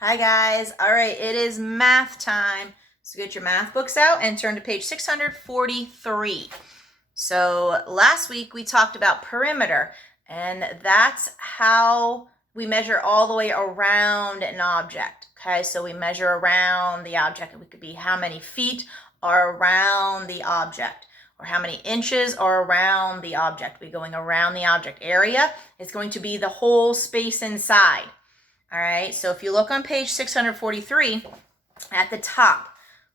Hi guys. All right, it is math time. So get your math books out and turn to page 643. So last week we talked about perimeter, and that's how we measure all the way around an object. Okay, so we measure around the object. It could be how many feet are around the object, or how many inches are around the object. We're going around the object area. It's going to be the whole space inside. All right, so if you look on page 643 at the top,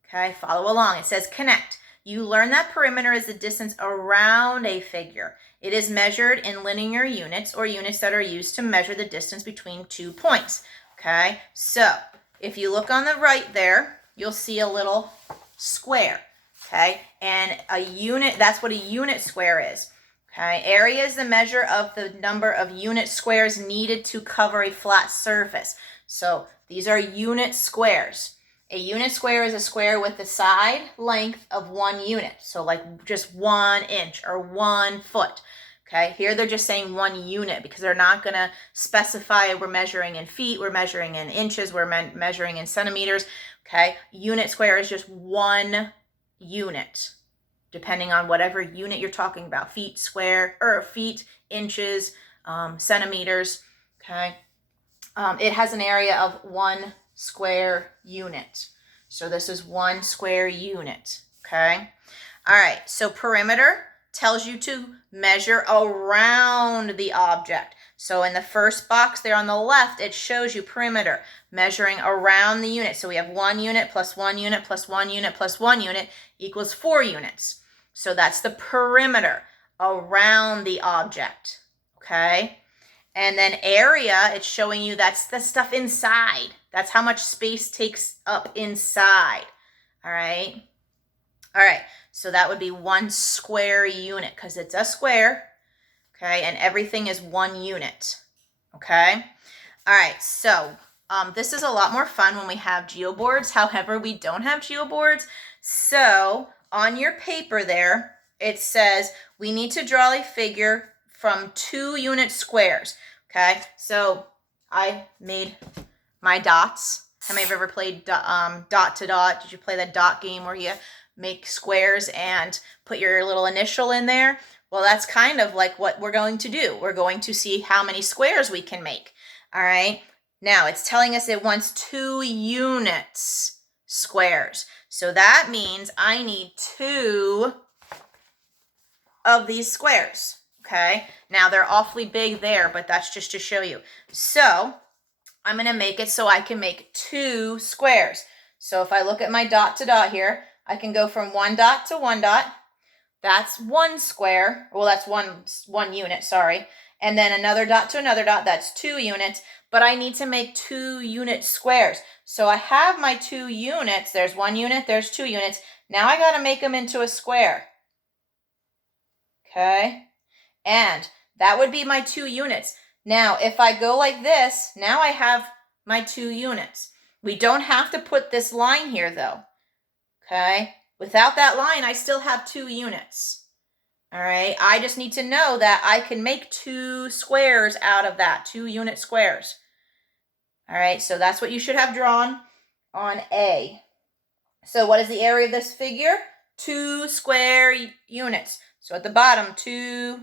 okay, follow along. It says connect. You learn that perimeter is the distance around a figure. It is measured in linear units, or units that are used to measure the distance between 2 points. Okay, so if you look on the right there, you'll see a little square. Okay, and a unit, that's what a unit square is. Okay, area is the measure of the number of unit squares needed to cover a flat surface. So these are unit squares. A unit square is a square with the side length of 1 unit. So like just 1 inch or 1 foot. Okay, here they're just saying 1 unit because they're not going to specify we're measuring in feet, we're measuring in inches, we're measuring in centimeters. Okay, unit square is just 1 unit, depending on whatever unit you're talking about, feet, square, or feet, inches, centimeters. Okay, it has an area of 1 square unit. So this is 1 square unit. Okay, all right, so perimeter tells you to measure around the object. So in the first box there on the left, it shows you perimeter, measuring around the unit. So we have 1 unit plus 1 unit plus 1 unit plus 1 unit equals 4 units. So that's the perimeter around the object. Okay, and then area, it's showing you that's the stuff inside. That's how much space takes up inside. All right. All right, so that would be 1 square unit because it's a square, okay, and everything is 1 unit, okay? All right, so this is a lot more fun when we have geoboards. However, we don't have geoboards. So on your paper there, it says we need to draw a figure from 2 unit squares, okay? So I made my dots. How many of you ever played dot to dot? Did you play that dot game where you make squares and put your little initial in there? Well, that's kind of like what we're going to do. We're going to see how many squares we can make. All right. Now it's telling us it wants 2 units squares. So that means I need 2 of these squares. Okay. Now they're awfully big there, but that's just to show you. So I'm going to make it so I can make 2 squares. So if I look at my dot to dot here, I can go from 1 dot to 1 dot. That's 1 square. Well, that's one unit, sorry. And then another dot to another dot, that's 2 units. But I need to make 2 unit squares. So I have my 2 units. There's 1 unit, there's 2 units. Now I got to make them into a square. Okay? And that would be my 2 units. Now, if I go like this, now I have my 2 units. We don't have to put this line here, though. Okay? Without that line, I still have 2 units. All right? I just need to know that I can make 2 squares out of that, 2 unit squares. All right? So that's what you should have drawn on A. So what is the area of this figure? 2 square units. So at the bottom, 2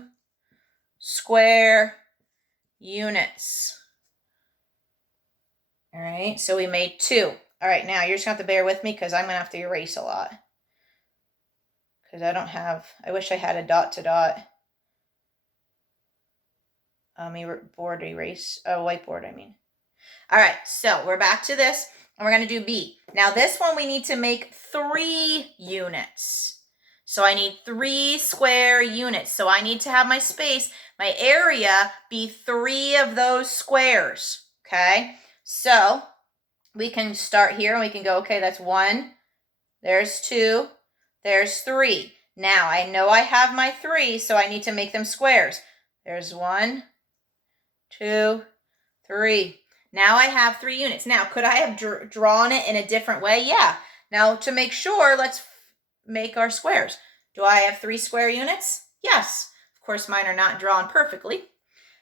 square units. All right, so we made 2. All right, now you're just going to have to bear with me because I'm going to have to erase a lot. Because I wish I had a dot to dot board erase, whiteboard, I mean. All right, so we're back to this, and we're going to do B. Now this one we need to make 3 units. So I need 3 square units. So I need to have my space, my area, be 3 of those squares, okay? So we can start here and we can go, okay, that's 1, there's 2, there's 3. Now I know I have my 3, so I need to make them squares. There's 1, 2, 3. Now I have 3 units. Now, could I have drawn it in a different way? Yeah. Now, to make sure, let's make our squares. Do I have 3 square units? Yes. Of course, mine are not drawn perfectly.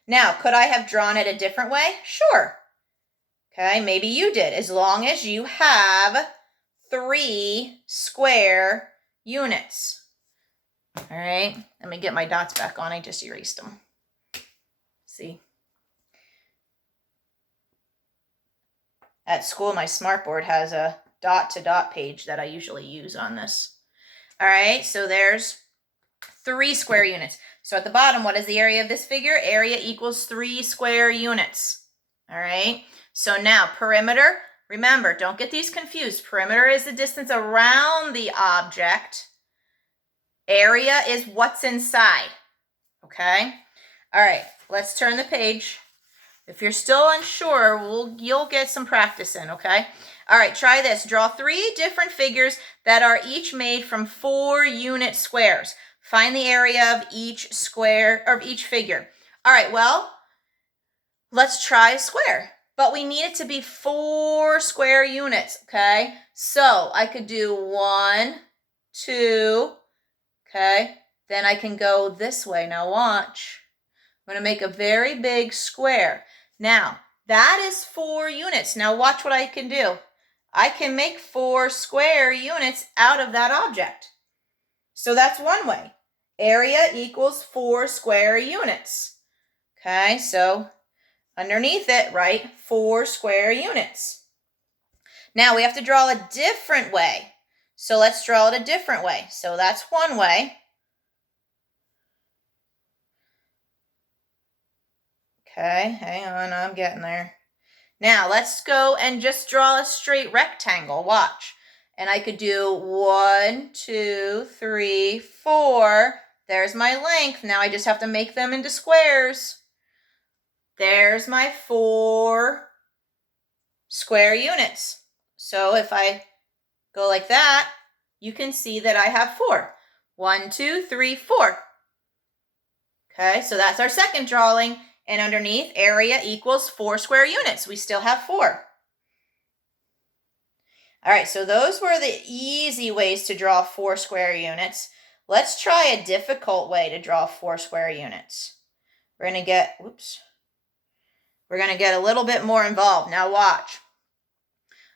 Now, could I have drawn it a different way? Sure. Okay, maybe you did, as long as you have 3 square units. All right, let me get my dots back on. I just erased them. See? At school, my smartboard has a dot-to-dot page that I usually use on this. All right, so there's 3 square units. So at the bottom, what is the area of this figure? Area equals 3 square units. All right, so now perimeter. Remember, don't get these confused. Perimeter is the distance around the object. Area is what's inside. Okay? All right, let's turn the page. If you're still unsure, you'll get some practice in, okay? All right, try this. Draw 3 different figures that are each made from 4 unit squares. Find the area of each square, or each figure. All right, well, let's try a square. But we need it to be 4 square units, okay? So I could do 1, 2, okay? Then I can go this way. Now watch. I'm going to make a very big square. Now, that is 4 units. Now watch what I can do. I can make 4 square units out of that object. So that's one way. Area equals 4 square units. Okay, so underneath it, write 4 square units. Now we have to draw a different way. So let's draw it a different way. So that's one way. Okay, hang on, I'm getting there. Now let's go and just draw a straight rectangle. Watch. And I could do 1, 2, 3, 4. There's my length. Now I just have to make them into squares. There's my 4 square units. So if I go like that, you can see that I have 4. 1, 2, 3, 4. Okay, so that's our second drawing. And underneath, area equals 4 square units. We still have 4. All right, so those were the easy ways to draw 4 square units. Let's try a difficult way to draw 4 square units. We're going to get a little bit more involved. Now watch.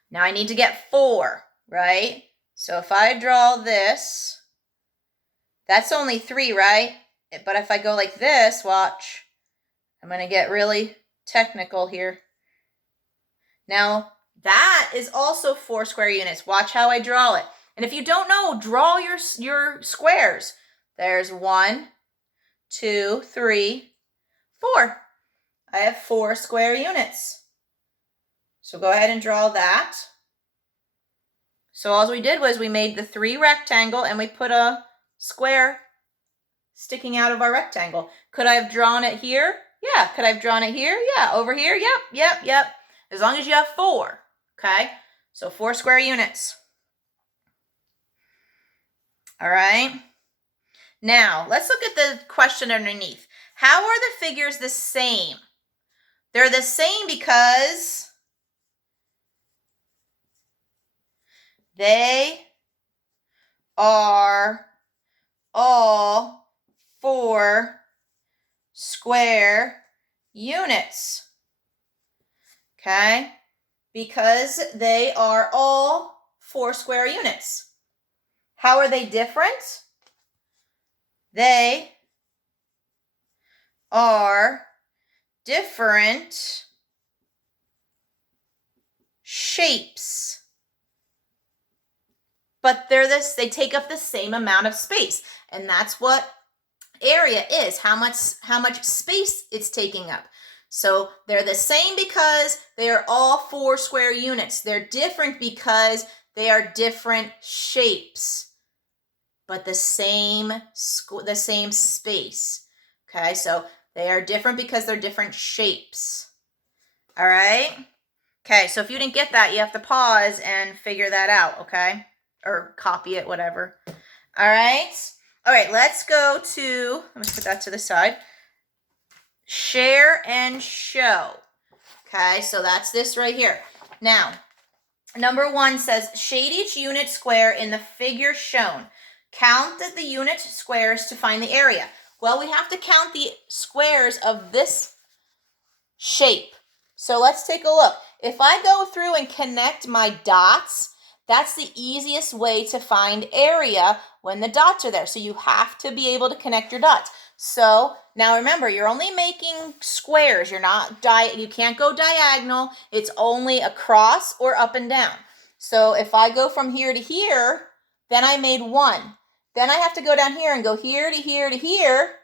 Now I need to get 4, right? So if I draw this, that's only 3, right? But if I go like this, watch. I'm going to get really technical here. Now, that is also 4 square units. Watch how I draw it. And if you don't know, draw your squares. There's 1, 2, 3, 4. I have 4 square units. So go ahead and draw that. So all we did was we made the 3 rectangle and we put a square sticking out of our rectangle. Could I have drawn it here? Yeah. Could I have drawn it here? Yeah. Over here? Yep. As long as you have 4. Okay. So 4 square units. All right. Now, let's look at the question underneath. How are the figures the same? They're the same because they are all 4 square units. Okay? Because they are all 4 square units. How are they different? They are different shapes. But they take up the same amount of space. And that's what area is, how much space it's taking up. So they're the same because they are all 4 square units. They're different because they are different shapes, but the same space. Okay, so they are different because they're different shapes. All right? Okay, so if you didn't get that, you have to pause and figure that out, okay? Or copy it, whatever. All right? All right, let's go to, let me put that to the side. Share and show. Okay, so that's this right here. Now, number 1 says, shade each unit square in the figure shown. Count the unit squares to find the area. Well, we have to count the squares of this shape. So let's take a look. if I go through and connect my dots, that's the easiest way to find area when the dots are there. So you have to be able to connect your dots. So now remember, you're only making squares. You're not you can't go diagonal. It's only across or up and down. So if I go from here to here, then I made one. Then I have to go down here and go here to here to here.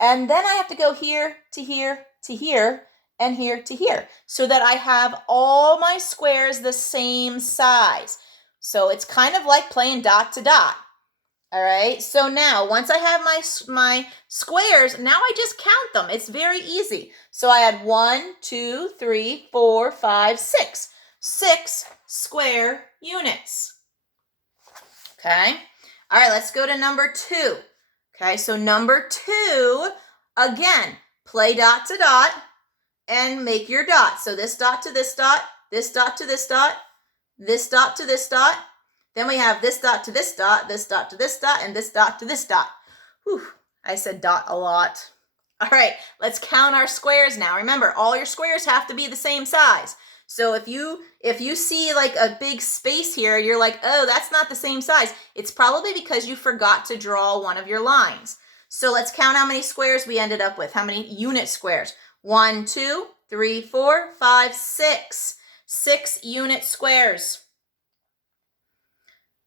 And then I have to go here to here to here and here to here so that I have all my squares the same size. So it's kind of like playing dot to dot. All right, so now once I have my squares, now I just count them. It's very easy. So I had 1, 2, 3, 4, 5, 6. 6 square units. Okay, all right, let's go to number 2. Okay, so number 2, again, play dot to dot and make your dot. So this dot to this dot, this dot to this dot, this dot to this dot. Then we have this dot to this dot, this dot to this dot, and this dot to this dot. Whew, I said dot a lot. All right, let's count our squares now. Remember, all your squares have to be the same size. So if you see like a big space here, you're like, oh, that's not the same size. It's probably because you forgot to draw one of your lines. So let's count how many squares we ended up with. How many unit squares? 1, 2, 3, 4, 5, 6. 6 unit squares.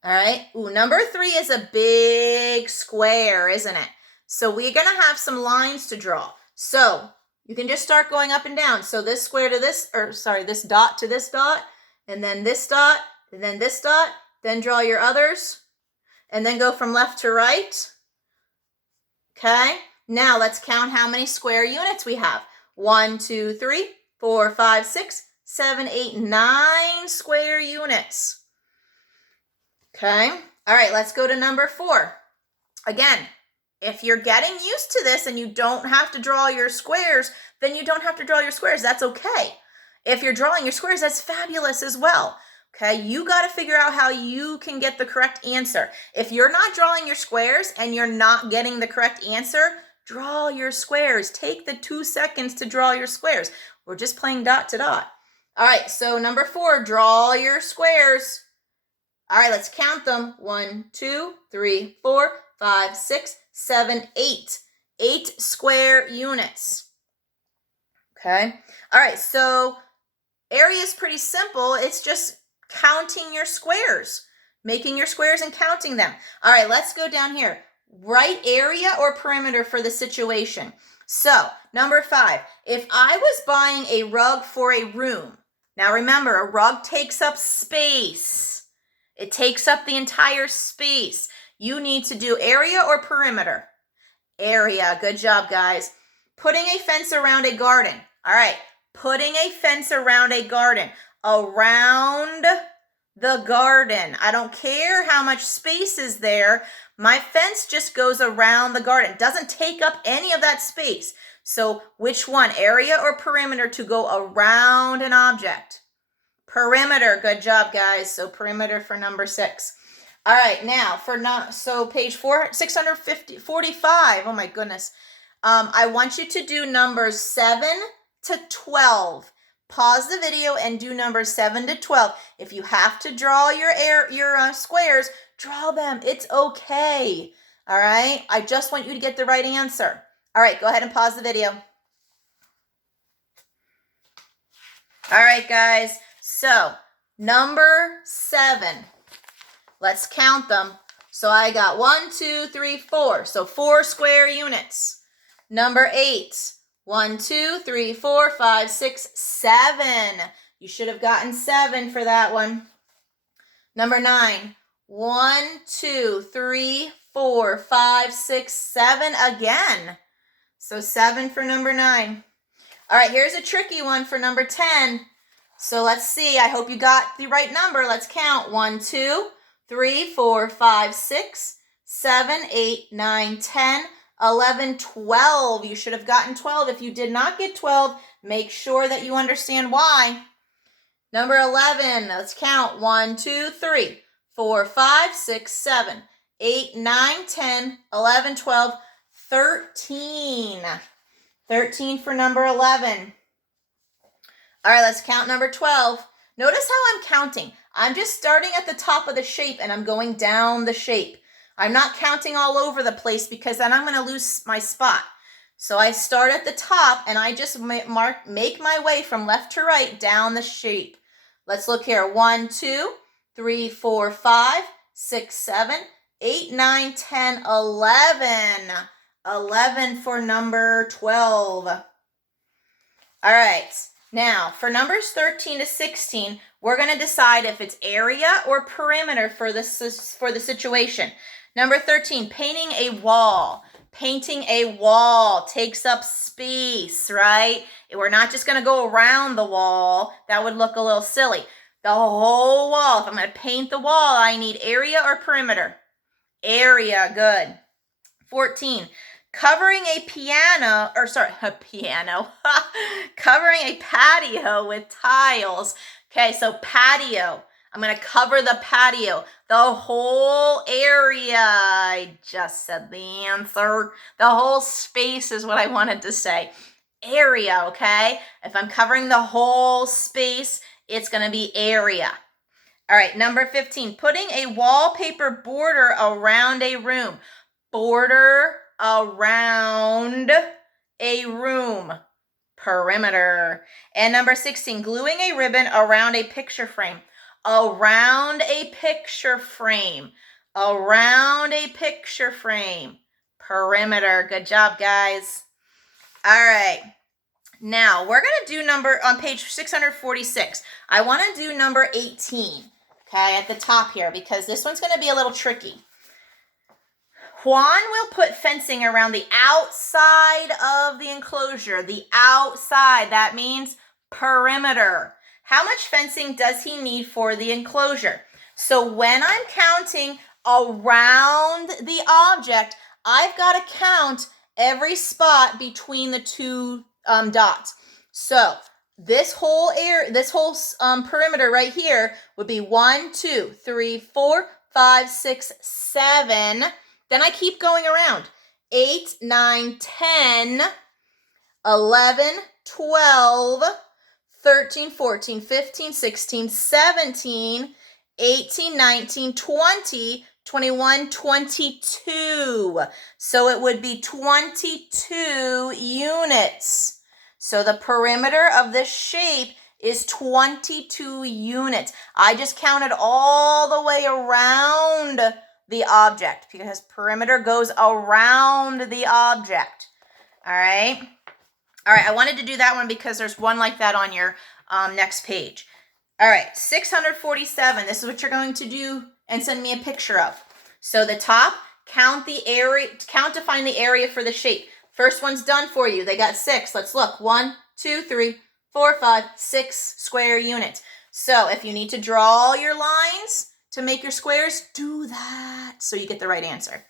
All right. Ooh, number 3 is a big square, isn't it? So we're going to have some lines to draw. So you can just start going up and down. So this square to this, this dot to this dot, and then this dot, and then this dot, then draw your others, and then go from left to right. Okay. Now let's count how many square units we have. 1, 2, 3, 4, 5, 6, 7, 8, 9 square units. Okay, all right, let's go to number 4. Again, if you're getting used to this and you don't have to draw your squares, then you don't have to draw your squares. That's okay. If you're drawing your squares, that's fabulous as well. Okay, you got to figure out how you can get the correct answer. If you're not drawing your squares and you're not getting the correct answer, draw your squares. Take the 2 seconds to draw your squares. We're just playing dot to dot. All right, so number 4, draw your squares. All right, let's count them. 1, 2, 3, 4, 5, 6, 7, 8. 8 square units. Okay. All right, so area is pretty simple. It's just counting your squares, making your squares and counting them. All right, let's go down here. Right area or perimeter for the situation. So, number 5, if I was buying a rug for a room, now remember, a rug takes up space. It takes up the entire space. You need to do area or perimeter. Area. Good job, guys. Putting a fence around a garden. All right. Putting a fence around a garden. Around the garden. I don't care how much space is there. My fence just goes around the garden. It doesn't take up any of that space. So which one? Area or perimeter to go around an object? Perimeter. Good job, guys. So perimeter for number 6. All right, now for page 645. Oh my goodness. I want you to do numbers 7 to 12. Pause the video and do numbers 7 to 12. If you have to draw your squares, draw them. It's okay. All right. I just want you to get the right answer. All right, go ahead and pause the video. All right, guys. So, number 7, let's count them. So I got 1, 2, 3, 4. So 4 square units. Number 8, 1, 2, 3, 4, 5, 6, 7. You should have gotten 7 for that one. Number 9, 1, 2, 3, 4, 5, 6, 7 again. So 7 for number 9. All right, here's a tricky one for number 10. So let's see. I hope you got the right number. Let's count. 1, 2, 3, 4, 5, 6, 7, 8, 9, 10, 11, 12. You should have gotten 12. If you did not get 12, make sure that you understand why. Number 11. Let's count. 1, 2, 3, 4, 5, 6, 7, 8, 9, 10, 11, 12, 13. 13 for number 11. All right, let's count number 12. Notice how I'm counting. I'm just starting at the top of the shape and I'm going down the shape. I'm not counting all over the place because then I'm going to lose my spot. So I start at the top and I just make my way from left to right down the shape. Let's look here. 1, 2, 3, 4, 5, 6, 7, 8, 9, 10, 11. 11 for number 12. All right. Now, for numbers 13 to 16, we're going to decide if it's area or perimeter for the situation. Number 13, painting a wall. Painting a wall takes up space, right? We're not just going to go around the wall. That would look a little silly. The whole wall. If I'm going to paint the wall, I need area or perimeter. Area, good. 14, covering a covering a patio with tiles. Okay, so patio. I'm going to cover the patio. The whole area. I just said the answer. The whole space is what I wanted to say. Area, okay? If I'm covering the whole space, it's going to be area. All right, number 15, putting a wallpaper border around a room. Border around a room. Perimeter. And number 16, gluing a ribbon around a picture frame. Around a picture frame. Around a picture frame. Perimeter. Good job, guys. All right. Now, we're going to do on page 646. I want to do number 18, okay, at the top here, because this one's going to be a little tricky. Juan will put fencing around the outside of the enclosure. The outside, that means perimeter. How much fencing does he need for the enclosure? So when I'm counting around the object, I've got to count every spot between the two dots. So this whole perimeter right here would be 1, 2, 3, 4, 5, 6, 7. Then I keep going around. 8, 9, 10, 11, 12, 13, 14, 15, 16, 17, 18, 19, 20, 21, 22. So it would be 22 units. So the perimeter of this shape is 22 units. I just counted all the way around the object because perimeter goes around the object. All right. All right. I wanted to do that one because there's one like that on your next page. All right. 647. This is what you're going to do and send me a picture of. So the top, count the area, count to find the area for the shape. First one's done for you. They got 6. Let's look. 1, 2, 3, 4, 5, 6 square units. So if you need to draw your lines to make your squares, do that so you get the right answer.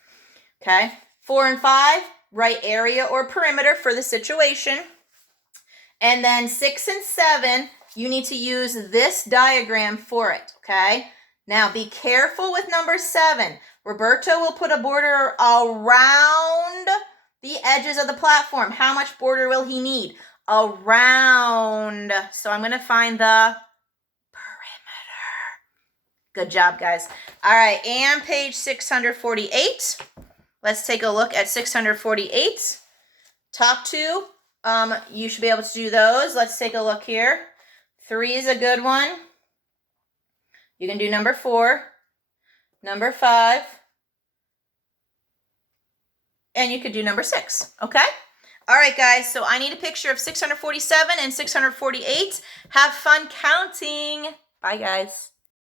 Okay. 4 and 5, write area or perimeter for the situation. And then 6 and 7, you need to use this diagram for it. Okay. Now be careful with number 7. Roberto will put a border around the edges of the platform. How much border will he need? Around. So I'm going to find the Good job, guys. All right, and page 648. Let's take a look at 648. Top 2, you should be able to do those. Let's take a look here. 3 is a good one. You can do number 4, number 5, and you could do number 6, okay? All right, guys, so I need a picture of 647 and 648. Have fun counting. Bye, guys.